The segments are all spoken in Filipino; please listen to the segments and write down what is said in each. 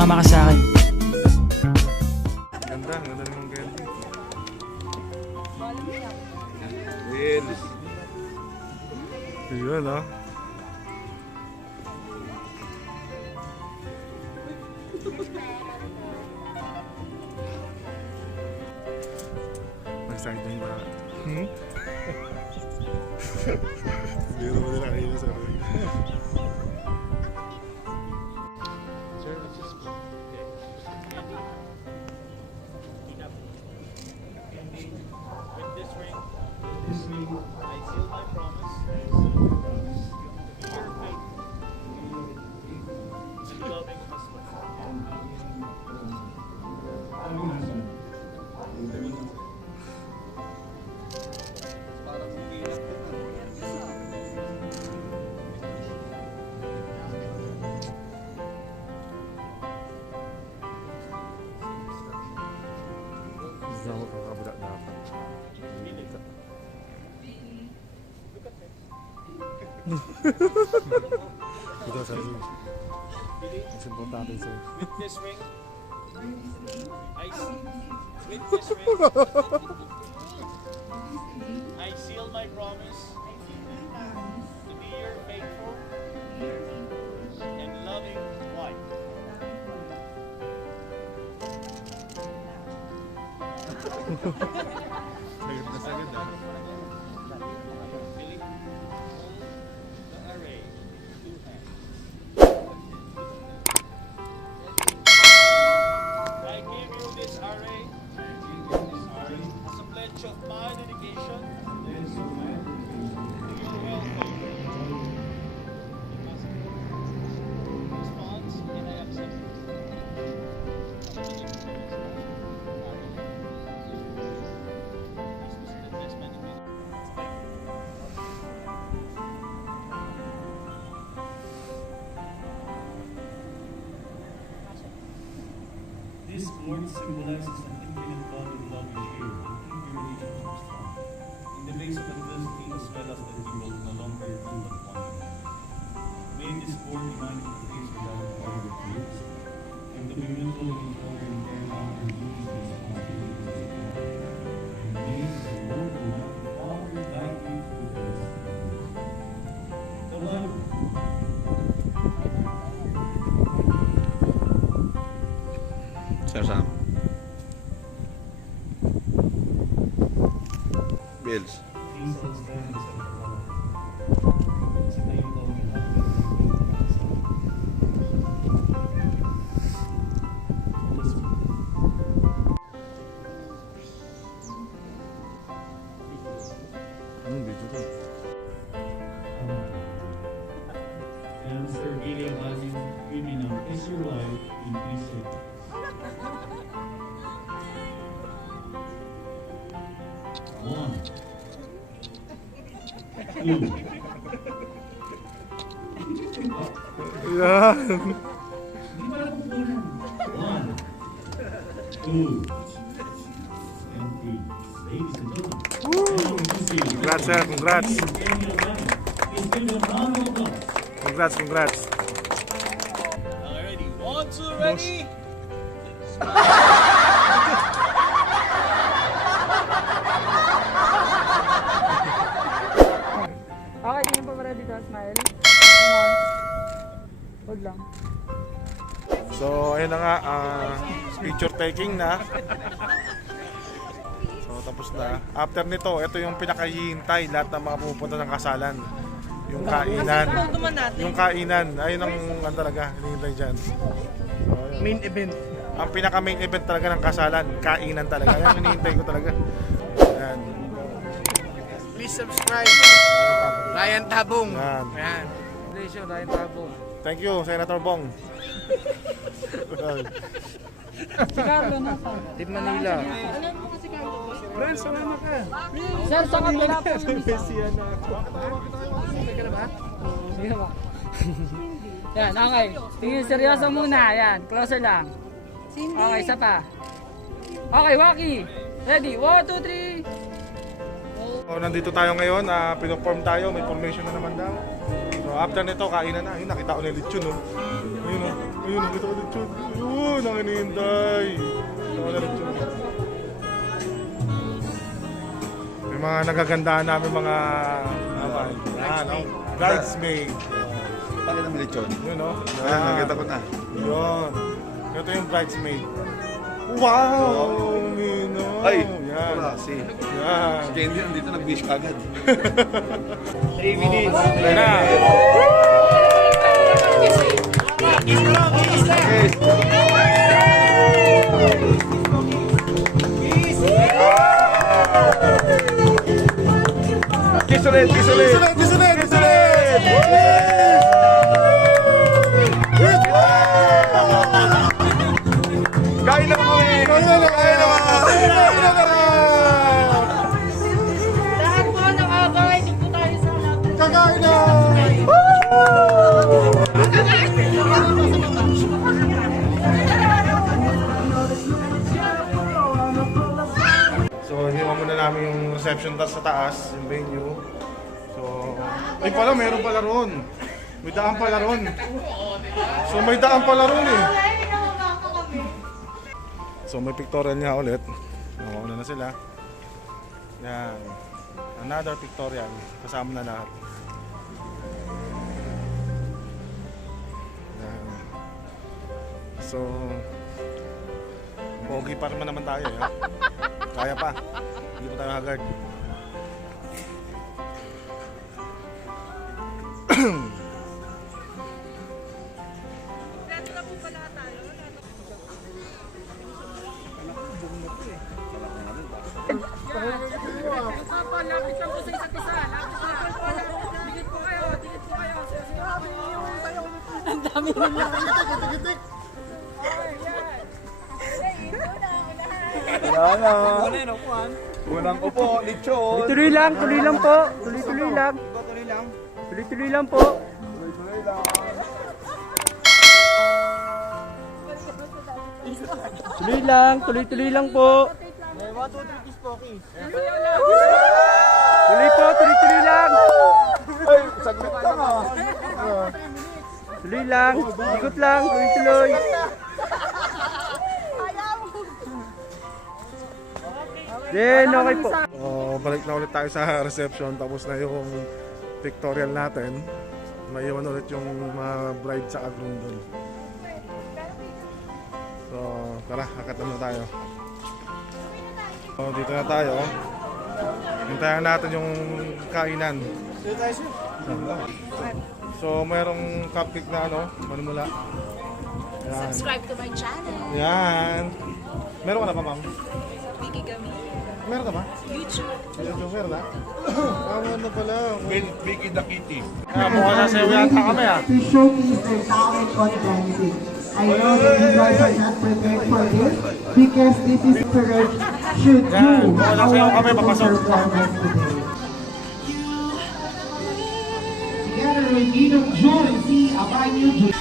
sumama ka sa akin. Ganda naman ganda. Yes. Yun ah. Excited yung mga. Hindi naman nila kanina sa rin. Sir, let's just go. With this ring, I seal my promise. Your faith and loving husband. Parang bibilang ko na. Hindi ako kakabila dapat. Ito sa rin. Mas importante sir. With this ring, with this ring, I seal my promise to be your faithful and loving wife. Sagad na sagad ah. Feeling the array, two hands. I give you this array as a pledge of my dedication to your welfare. Response, and I accept it. This cord symbolizes an infinite bond and love you share and keep your relationship strong. In the face of adversity as well as the evil, no longer feel of one another. May this cord remind you to face without all your fears, and to be mutual in each other and carry out your duties and responsibilities. And may the Lord Almighty Father guide you through the rest of your days. The Lord. Sir Sam. Bills. Please all stand as a follow. Sa tayo po ang lahat. Anong video to? And Sir William Basin, you may now kiss your wife in peace. One, two. Yan. One, two, and three. Ladies and gentlemen. Congrats sir, congrats. Congrats, congrats. Alrighty, 1, 2, ready? Okay, tingin pa pala dito, smile. One more. Hold lang. So ayun na nga, picture taking na. So tapos na. After nito, ito yung pinakahihintay lahat ng mga pupunta ng kasalan. Yung kainan. Yung kainan, ayun ang talaga hinihintay dyan. So, Main event. ang pinaka main event talaga ng kasalan, kainan talaga. Yan hinihintay ko talaga. Yan. Please subscribe. Ryan Tabong. Yan. Ayan. Congratulations, Ryan Tabong. Thank you, Senator Bong. Si Carlo, nasa? Team Manila. Alam mo kasi Carlo. Friends, sumama ka. Sir, sa kabila po yung isa. Sige ka na ba? Sige ba? Yan, okay. Tingin seryoso muna. Yan, closer lang. Okay, isa pa. Okay, Waki. Ready? 1, 2, 3. So, nandito tayo ngayon, pinoform tayo, may formation na naman daw. So after nito, kainan na. Ayun, nakita ko na yung lechon, no? Ayun, no? Ayun, nakita ko lechon. Ayun, ang hinihintay. Nakita ko na lechon. May mga nagagandaan namin mga bridesmaid. Bakit naman lechon? Yun, no? Ayan, nakita ko na. Yun. Ito yung bridesmaid. Wow! Mino! Ay! Yan. Wala, si Yan. Candy nandito nag-wish agad. 3 minutes. Ayan na. Kiss ulit! Kiss ulit! Kiss ulit! Kiss ulit! Kain na kami! Kain na naman! Lahat po nakakain din po tayo sa lahat. Kakain na! So, hiniwa muna namin yung reception task sa taas, yung venue. So, ay pala, meron pala ron. May daan pala ron. So, may daan pala ron eh. So, may pictorial niya ulit. Nakauna na sila. Yan. Another pictorial. Kasama na lahat. Yan. So, pogi pa naman tayo eh. Kaya pa. Hindi pa tayo haggard. Lapit lang po sa isa't isa. Lapit lang. Tigit po kayo. Tigit po kayo. Ang dami nila. Wala na! Unang upo, lechon! Tuloy lang po. Tuloy-tuloy lang. Tuloy-tuloy lang po. Tuloy lang po. Tuloy lang. Ay, saglit lang ah! Tuloy lang. Ikot lang. Tuloy. Then, okay po. Balik na ulit tayo sa reception. Tapos na yung pictorial natin. Maiwan ulit yung mga bride sa groom doon. So, tara, akatan na tayo. So, dito na tayo. Hintayan natin yung kainan. So, mayroong cupcake na manimula. Yan. Subscribe to my channel. Yan. Meron ka na pa, ma'am? Vicky Gami. Meron ka ba? YouTube. YouTuber na? Ano pala? Vicky the Kitty. Mukha na sayo yata kami ah. To showcase their talent on dancing. I know that you guys are not prepared for this because this is courage should do Yan, wala our sayo kami, wonderful papasok. performance today. Together with Ninong Joy, si LakbayNiTrooper.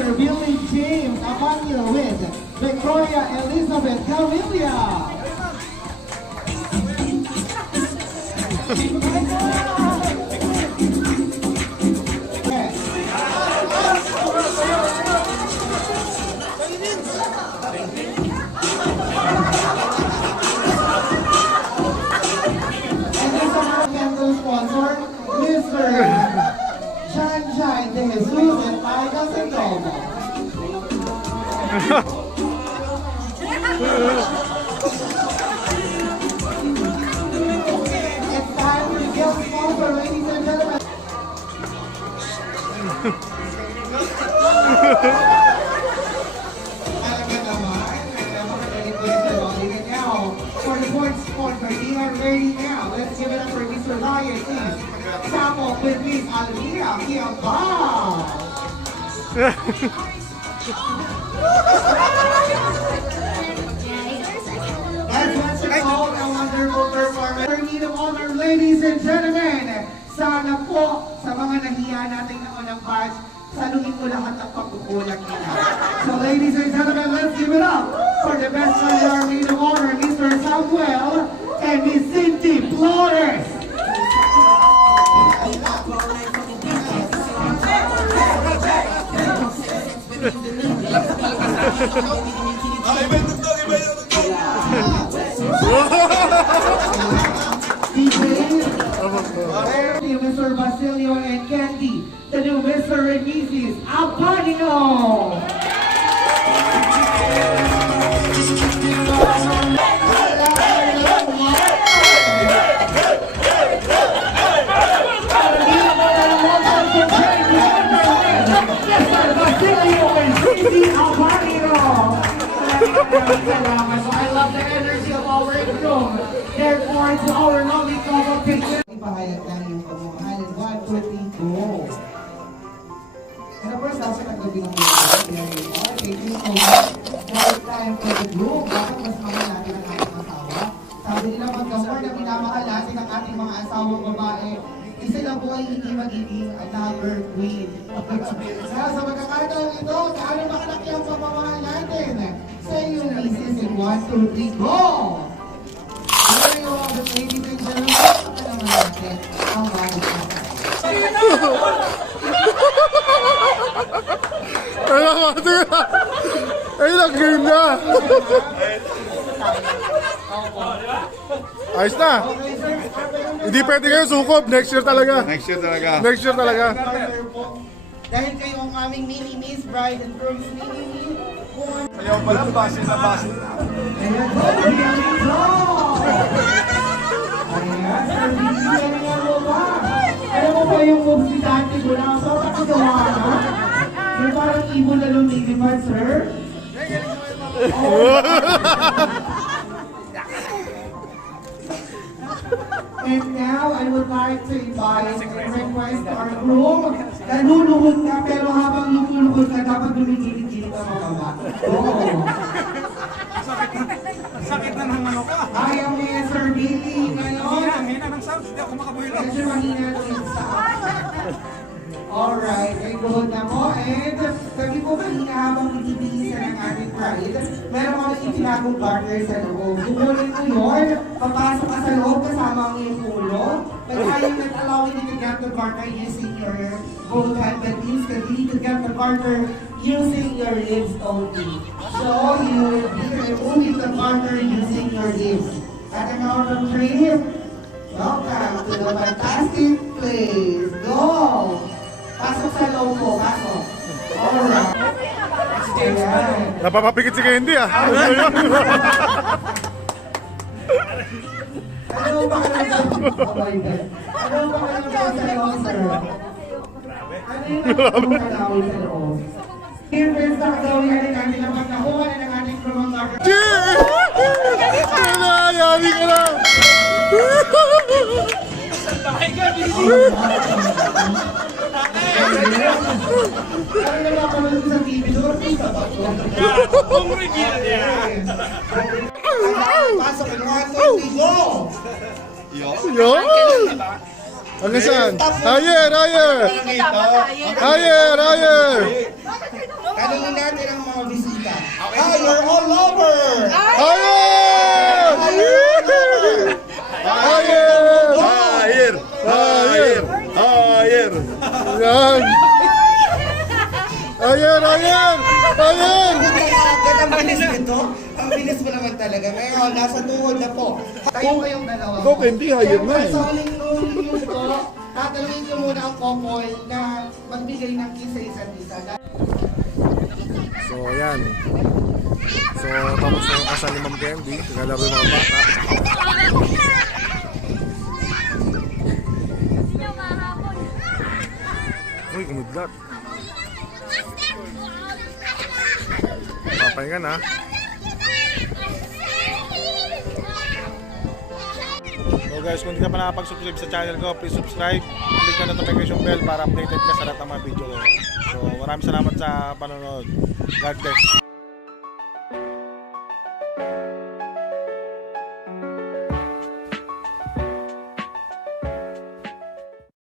Sir Billy James Abanya with Victoria Elizabeth Cavilla. Sponsor, Mr. Sunshine de Jesus and Tiger Sendoma. It's time to get sponsor, ladies and gentlemen. For the point sponsor, we are ready now. Let's give it up for Mr. Ryan, please. Sambong with Miss Almira Kaybiang. Let's once and all a wonderful performance. For need of honor, ladies and gentlemen, sana po sa mga nahiya nating naunang batch, saluhin mo lahat ng pagkukulang nila. So ladies and gentlemen, let's give it up for the best of our need of honor, Mr. Samuel and Miss Cindy Flores. Mr. Basilio and Candy, the new Mr. and Mrs. Alpanino. I love the energy of our room. Therefore, to our lovely competition. Ipahayag lang yung pamamahalan. 1, 2, 3, go! And of course, dapat naglabi ng mga okay, thank you so much. Now it's time for the group. Dapat mas mahal natin ang ating asawa. Sabi nila pagka-more na minamahal natin ang ating mga asawang babae, isa lang po ay hindi magiging another queen. Kaya sa magkakataon ito, gaano ba kalaki ang pamamahal natin? Sa iyo, Mrs. in 1, 2, 3, go! Here you are, ladies and gentlemen. Ito naman natin ang mahal natin. Ay, nag-game na! Ayos na! Hindi pwede kayo sukob. Next year talaga. Next year talaga. Next year talaga. Dahil kayo ang aming mini-miss, bride and groom's mini-miss. Ayaw pala, basin na basin. Ayan po, ayan po! Ayan, sir, bibigyan niya mo ba? Alam mo ba yung moves ni Dante Bulang? Sobrang kagawa na. Yung parang ibon na lumilipad, sir. And now, I would like to invite and request our groom. Naluluhod ka, pero habang lumuluhod ka, dapat dumigilid-gilid ka mababa. Oo. Sakit na ng ano ka. Ayaw mo yan, Sir Billy. Ngayon, Hina ng sound, hindi ako makabuhilo. medyo mahina yung sound. Alright, ay good na po. And sabi po kanina habang binibilisan ng ating bride, meron kami itinagong partner sa loob. Kukunin mo yun, papasok ka sa loob kasama ang iyong ulo. But I am not allowing you to get the partner using your both hand, but instead you need to get the partner using your lips only. So you will be removing the partner using your lips. At the count of 3, welcome to the fantastic place. Go! Pasok sa loob mo, pasok. Alright. Ayan. Napapapikit si Candy ah. Ano ba kayo? Oh my God. Ano ba kayo sa loob, sir? Ano yung kalawin sa loob? Here, friends, nakagawin natin ang pagkakuha na ng ating promoter. Yari ka na! Ano na ba ako sa TV? Doon kita ba? Pasok in 1, 2, 3, go! Yun! Ano saan? Higher! Higher! Higher! Higher! Tanungin natin ang mga bisita. Higher all over! Higher! Higher! Higher! Higher! Higher! Yan! Higher! Higher! Higher! Ang bilis nito. Ang bilis mo naman talaga. Ngayon, nasa tuhod na po. Tayo kayong dalawa. Ikaw, hindi, higher na eh. Sa huling news ko, tatanungin ko muna ang couple na magbigay ng kiss sa isa't isa. So, ayan. So, tapos na yung kasal ni Ma'am Candy. Nagalaro yung mga bata. Uy, kumidlat. Papahingan ha. So guys, kung hindi ka pa nakapag-subscribe sa channel ko, please subscribe. Click na notification bell para updated ka sa lahat ng mga video ko. So, maraming salamat sa panonood. God bless.